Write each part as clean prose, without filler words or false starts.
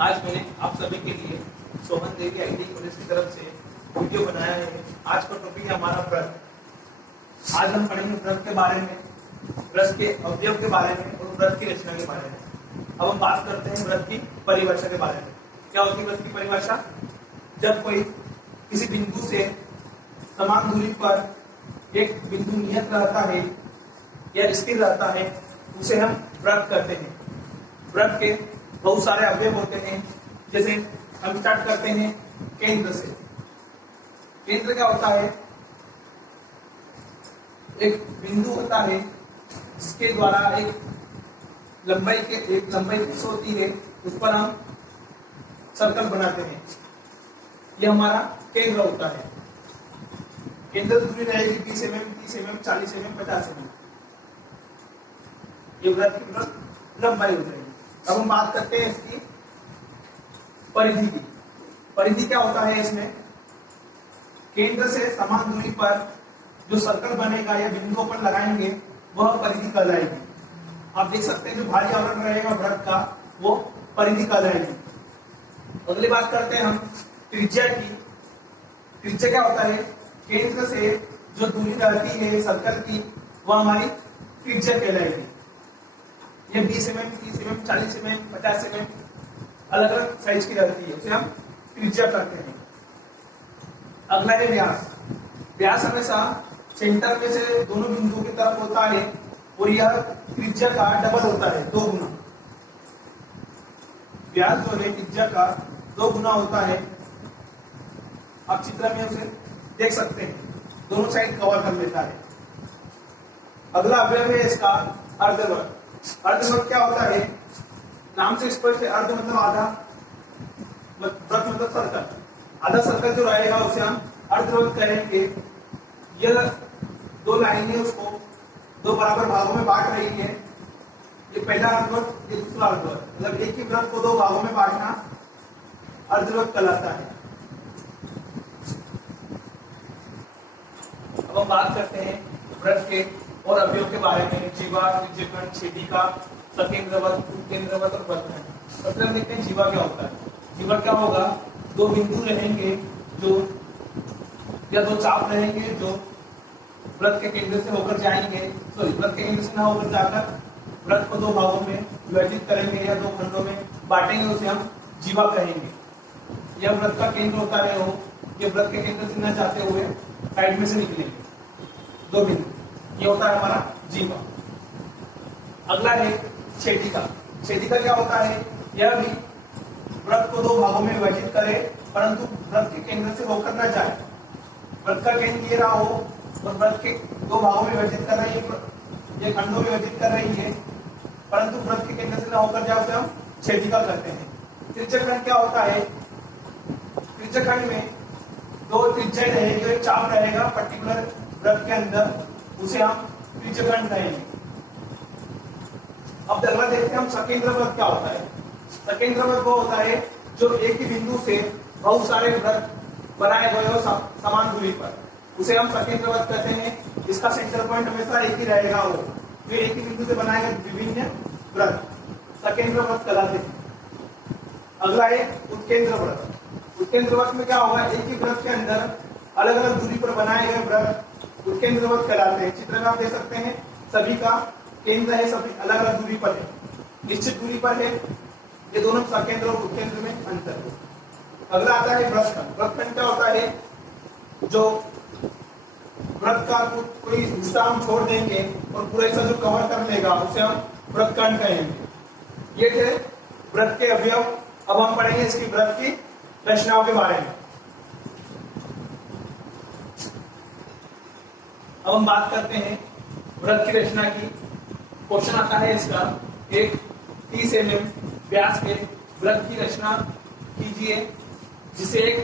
आज मैंने आप सभी के लिए सोहन देवी आईटी कॉलेज की तरफ से वीडियो बनाया है। आज का टॉपिक है हमारा व्रत। आज हम पढ़ेंगे व्रत के बारे में, व्रत के अवयव के बारे में और व्रत की रचना के बारे में। अब हम बात करते हैं व्रत की परिभाषा के बारे में। क्या होती है व्रत की परिभाषा? जब कोई किसी बिंदु से समान दूरी पर एक बिंदु नियत रहता है या स्थिर रहता है, उसे हम व्रत कहते हैं। व्रत के बहुत सारे अवयव होते हैं। जैसे हम स्टार्ट करते हैं केंद्र से। केंद्र क्या होता है? एक बिंदु होता है जिसके द्वारा एक लंबाई फिक्स होती है, उस पर हम सर्कल बनाते हैं। यह हमारा केंद्र होता है। केंद्र दूरी रहेगी 20 mm, 30 mm, 40 mm, 50 mm। ये व्रत की लंबाई हो जाएगी। अब हम बात करते हैं इसकी परिधि की। परिधि क्या होता है? इसमें केंद्र से समान दूरी पर जो सर्कल बनेगा या बिंदुओं पर लगाएंगे वह परिधि कहलाएगी। आप देख सकते हैं जो भारी आवरण रहेगा व्रत का वो परिधि कहलाएगी। अगली बात करते हैं हम त्रिज्या की। त्रिज्या क्या होता है? केंद्र से जो दूरी रहती है सर्कल की वह हमारी त्रिज्या कहलाएगी। ये 20 mm, 30 mm, 40 mm, 50 mm अलग अलग साइज की रहती है, उसे हम त्रिज्या कहते हैं। अगला है व्यास। व्यास हमेशा सेंटर में से दोनों बिंदुओं की तरफ होता है और यह त्रिज्या का डबल होता है, 2 गुना। व्यास जो है त्रिज्या का 2 गुना होता है। आप चित्र में उसे देख सकते हैं, दोनों साइड कवर कर लेता है। अगला अवयव है इसका अर्धवर्ग। अर्धवर्ग क्या होता है? नाम से स्पष्ट है, अर्ध मतलब आधा, वृत्त मतलब सर्कल। आधा सर्कल जो रहेगा उसे हम अर्धवर्ग कहेंगे। यह 2 लाइनें उसको 2 बराबर भागों में बांट रही है। ये पहला अर्धवर्ग, ये दूसरा अर्धवर्ग, मतलब एक ही वृत्त को 2 भागों में बांटना अर्धवर्ग कहलाता है। अब हम बात करते हैं व्रत के और अवयव के बारे में। जीवा, त्रिज्यखंड, छेदिका, सकेंद्रवत, उत्केंद्रवत और वृत्तखंड। सबसे पहले देखते हैं जीवा क्या होता है। जीवा क्या होगा? 2 बिंदु रहेंगे जो या 2 चाप रहेंगे जो व्रत के केंद्र से होकर जाएंगे, व्रत के केंद्र से ना होकर जाकर व्रत को 2 भागों में विभाजित करेंगे या 2 खंडों में बांटेंगे, उसे हम जीवा कहेंगे। यह व्रत का केंद्र होता है हो, ये व्रत के केंद्र से न जाते हुए साइड में से निकलेंगे 2 बिंदु, ये होता है हमारा जीवा। अगला है छेदिका। छेदिका क्या होता है? यह भी व्रत को 2 भागों में विभाजित करे परंतु व्रत के केंद्र से होकर न जाए। व्रत का केंद्र ये रहा हो और व्रत के 2 भागों में विभाजित कर रही है, ये खंडों में विभाजित कर रही है परंतु व्रत के केंद्र से न होकर जाए, उसे हम छेदिका कहते हैं। त्रिज्यखंड क्या होता है? त्रिज्यखंड में 2 त्रिज्या रहेगी और एक चाप रहेगा पर्टिकुलर व्रत के अंदर, उसे हम त्रिज्यखंड कहेंगे। अब अगला देखते हैं हम सकेंद्रवत क्या होता है। सकेंद्रवत वो होता है जो एक ही बिंदु से बहुत सारे व्रत बनाए गए हो समान दूरी पर, उसे हम सकेंद्रवत कहते हैं। इसका सेंटर पॉइंट हमेशा एक ही रहेगा, वो जो एक ही बिंदु से बनाए गए विभिन्न व्रत सकेंद्रवत कहलाते हैं। अगला है उत्केंद्रवत। उत्केंद्रवत में क्या होगा? एक ही व्रत के अंदर अलग अलग दूरी पर बनाए गए व्रत उत्केंद्रवत कहलाते हैं। चित्र में आप देख सकते हैं सभी का केंद्र है, सभी अलग अलग दूरी पर है, निश्चित दूरी पर है। ये दोनों सकेंद्र और उत्केंद्र में अंतर है। अगला आता है वृत्तखंड। वृत्तखंड क्या होता है? जो व्रत का कोई हिस्सा हम छोड़ देंगे और पूरा हिस्सा जो कवर कर लेगा उसे हम वृत्तखंड कहेंगे। ये थे व्रत के अवयव। अब हम पढ़ेंगे इसकी व्रत की रचनाओं के बारे में। अब हम बात करते हैं व्रत की रचना की। क्वेश्चन आता है इसका, एक 30 mm व्यास के व्रत की रचना कीजिए जिसे एक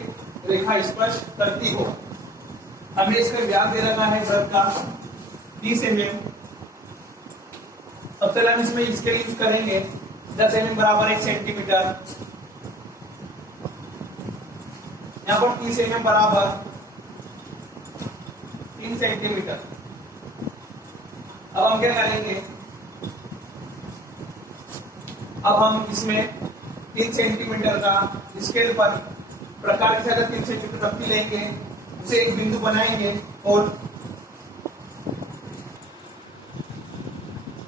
रेखा स्पर्श करती हो। हमें इसका व्यास दे रखा है व्रत का 30 mm। सबसे पहले हम इसमें इसके यूज करेंगे 10 mm बराबर 1 सेंटीमीटर। यहाँ पर 30 mm बराबर 3 सेंटीमीटर। अब हम क्या करेंगे? अब हम इसमें 3 सेंटीमीटर का स्केल पर प्रकार की सहायता 3 सेंटीमीटर रखती लेंगे, उसे एक बिंदु बनाएंगे और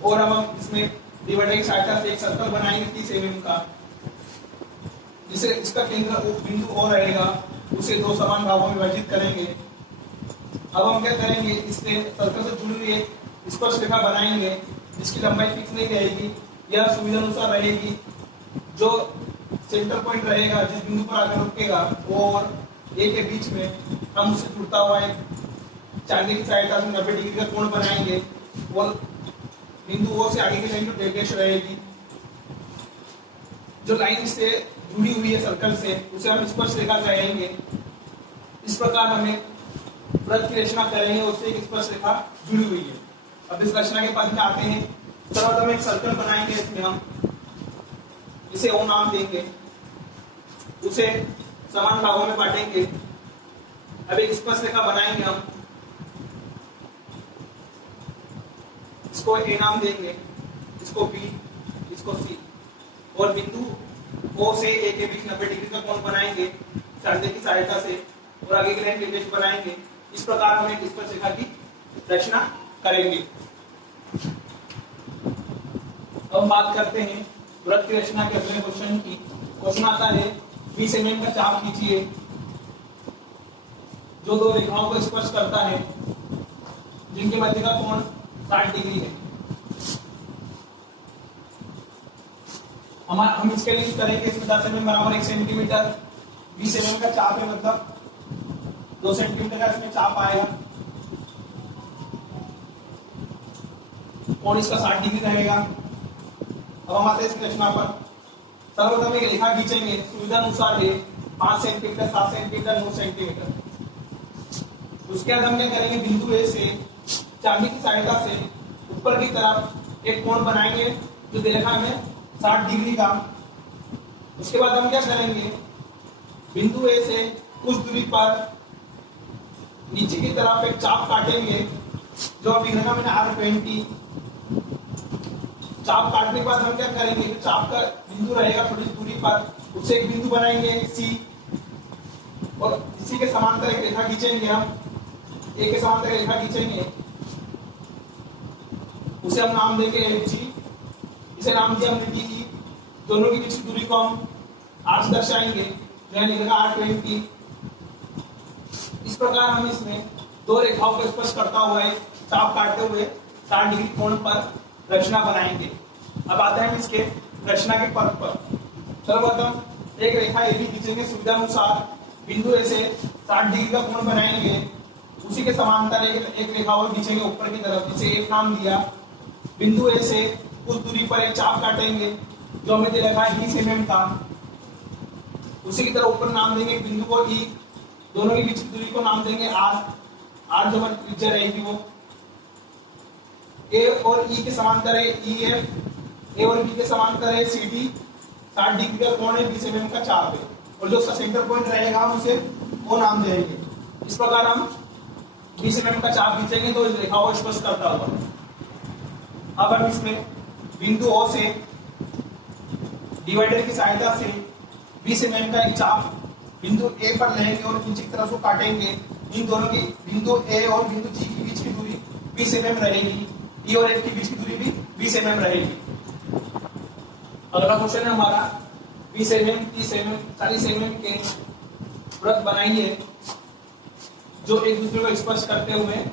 अब हम इसमें डिवाइडर की सहायता से एक सर्कल बनाएंगे 30 mm का, जिसे इसका केंद्र बिंदु और रहेगा, उसे 2 समान भागों में विभाजित करेंगे। अब हम क्या करेंगे, इससे सर्कल से जुड़ी हुई एक स्पर्शरेखा बनाएंगे जिसकी लंबाई फिक्स नहीं रहेगी, यह सुविधा अनुसार रहेगी। जो सेंटर पॉइंट रहेगा, जिस बिंदु पर आकर रुकेगा, और ए के बीच में हम उसे जुड़ता हुआ एक चांदी की सहायता से 90 डिग्री का कोण बनाएंगे और बिंदु ओ से आगे की लाइन जो डैश रहेगी, जो लाइन से जुड़ी हुई है सर्कल से, उसे हम स्पर्शरेखा कहेंगे। इस प्रकार हमें वृत्त की रचना करेंगे, उससे एक स्पर्शरेखा जुड़ी हुई है। अब इस रचना के पद में आते हैं। सर्वप्रथम एक सर्कल बनाएंगे, इसमें हम इसे ओ नाम देंगे, उसे समान भागों में बांटेंगे। अब एक स्पर्शरेखा बनाएंगे, हम इसको ए नाम देंगे, इसको बी, इसको सी, और बिंदु ओ से ए के बीच 90 डिग्री का कोण बनाएंगे चांदी की सहायता से, और आगे की लाइन निर्देश बनाएंगे। इस प्रकार हम एक स्पर्शरेखा की रचना करेंगे। अब हम बात करते हैं वृत्त की रचना के अगले क्वेश्चन की। क्वेश्चन आता है 20 mm का चाप खींचिए जो 2 रेखाओं को स्पर्श करता है, जिनके मध्य का कोण 60 डिग्री है। हम इसके लिए करेंगे, इसमें 10 mm बराबर 1 सेंटीमीटर, 20 mm का चाप है, मतलब 2 सेंटीमीटर का इसमें चाप आएगा, और इसका 60 डिग्री रहेगा। अब हम आते हैं इसकी रचना पर। सर्वप्रथम एक रेखा खींचेंगे, सुविधा अनुसार है 5 सेंटीमीटर, 7 सेंटीमीटर, 9 सेंटीमीटर। उसके बाद हम क्या करेंगे, बिंदु ए से चांदी की सहायता से ऊपर की तरफ एक कोण बनाएंगे जो दे रखा हमें 60 डिग्री का। उसके बाद हम क्या करेंगे, बिंदु ए से कुछ दूरी पर नीचे की तरफ एक चाप काटेंगे जो अभी रखा मैंने R20। चाप काटने के बाद हम क्या करेंगे, चाप का बिंदु रहेगा थोड़ी दूरी पर, उससे एक बिंदु बनाएंगे C, और इसी के समांतर एक रेखा खींचेंगे, हम ए के समांतर रेखा खींचेंगे, उसे हम नाम देंगे FG, इसे नाम दिया हमने DE। दोनों के बीच की दूरी को हम R से दर्शाएंगे, जो है लिखेगा R20। इस प्रकार हम इसमें 2 रेखाओं को स्पर्श करता हुआ एक चाप काटते हुए 60 डिग्री कोण पर रचना बनाएंगे। अब आते हैं हम इसके रचना के पद पर। सर्वप्रथम एक रेखा AB खींचेंगे, सुविधा अनुसार बिंदु ए से 60 डिग्री का कोण बनाएंगे, उसी के समांतर एक रेखा और खींचेंगे ऊपर की तरफ, जिसे एक नाम दिया। बिंदु ए से कुछ दूरी पर एक चाप काटेंगे जो हमें दे रखा है 20 mm का, उसी की तरह ऊपर नाम देंगे बिंदु को E, दोनों के बीच की दूरी को नाम देंगे R जो हमारी त्रिज्या रहेगी वो। ए और ई के समांतर है EF, ए और बी के समांतर है CD, 60 डिग्री का कोण है, 20 mm का चाप है, और जो उसका सेंटर पॉइंट रहेगा हम उसे वो नाम देंगे। इस प्रकार हम 20 mm का चाप खींचेंगे तो इस रेखा को स्पर्श करता हुआ। अब हम इसमें बिंदु O से डिवाइडर की सहायता से 20 mm का एक चाप बिंदु A पर लेंगे और नीचे की तरफ को काटेंगे। इन दोनों की बिंदु A और बिंदु G के बीच की दूरी 20 mm रहेगी, E और F के बीच की दूरी भी 20 mm रहेगी। अगला क्वेश्चन है हमारा 20 mm, 30 mm, 40 mm के वृत्त बनाइए जो एक दूसरे को स्पर्श करते हुए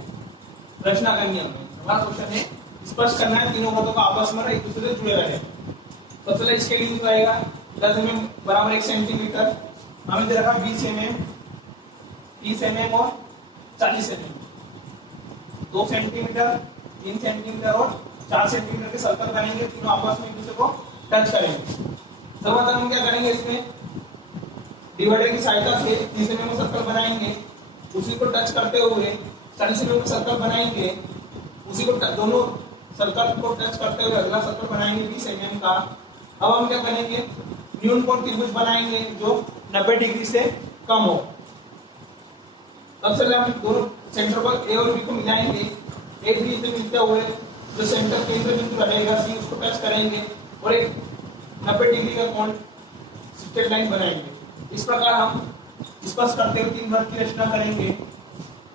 रचना करनी है। हमारा क्वेश्चन है स्पर्श करना है, तीनों वृत्तों का आपस में एक दूसरे से जुड़े रहे। तो चलिए इसके लिए रहेगा 10 mm बराबर 1 सेंटीमीटर, हमें दे रखा 20 mm, 30 mm और 40 mm। 2 सेंटीमीटर, 3 सेंटीमीटर और 4 सेंटीमीटर के सर्कल बनेंगे, तीनों आपस में एक दूसरे को टच करेंगे। सर्वप्रथम हम क्या करेंगे, इसमें डिवाइडर की सहायता से 30 mm का सर्कल बनाएंगे, उसी को टच करते हुए 40 mm का सर्कल बनाएंगे, उसी को दोनों सर्कल को टच करते हुए अगला सर्कल बनाएंगे 20 mm का। अब हम क्या करेंगे, न्यून कोण त्रिभुज बनाएंगे जो 90 डिग्री से कम हो। सबसे पहले हम दोनों सेंटर पर ए और बी को मिलाएंगे, एक बी से मिलते हुए जो सेंटर केंद्र बिंदु रहेगा C, उसको टच करेंगे और एक 90 डिग्री का कोण स्ट्रेट लाइन बनाएंगे। इस प्रकार हम स्पष्ट करते हुए 3 वर्ग की रचना करेंगे।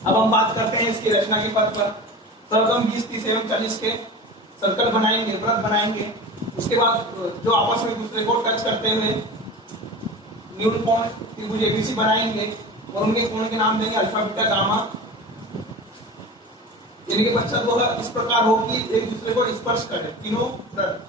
अब हम बात करते हैं इसकी रचना के पद पर। सर्वप्रथम 20, 30 एवं 40 के सर्कल बनाएंगे, वृत्त बनाएंगे। उसके बाद जो आपस में दूसरे को टच करते हुए न्यून कोण त्रिभुज एबीसी बनाएंगे और उनके कोण के नाम देंगे अल्फा, बीटा, गामा। इनके पश्चात वह इस प्रकार हो कि एक दूसरे को स्पर्श करें, तीनों वृत्त।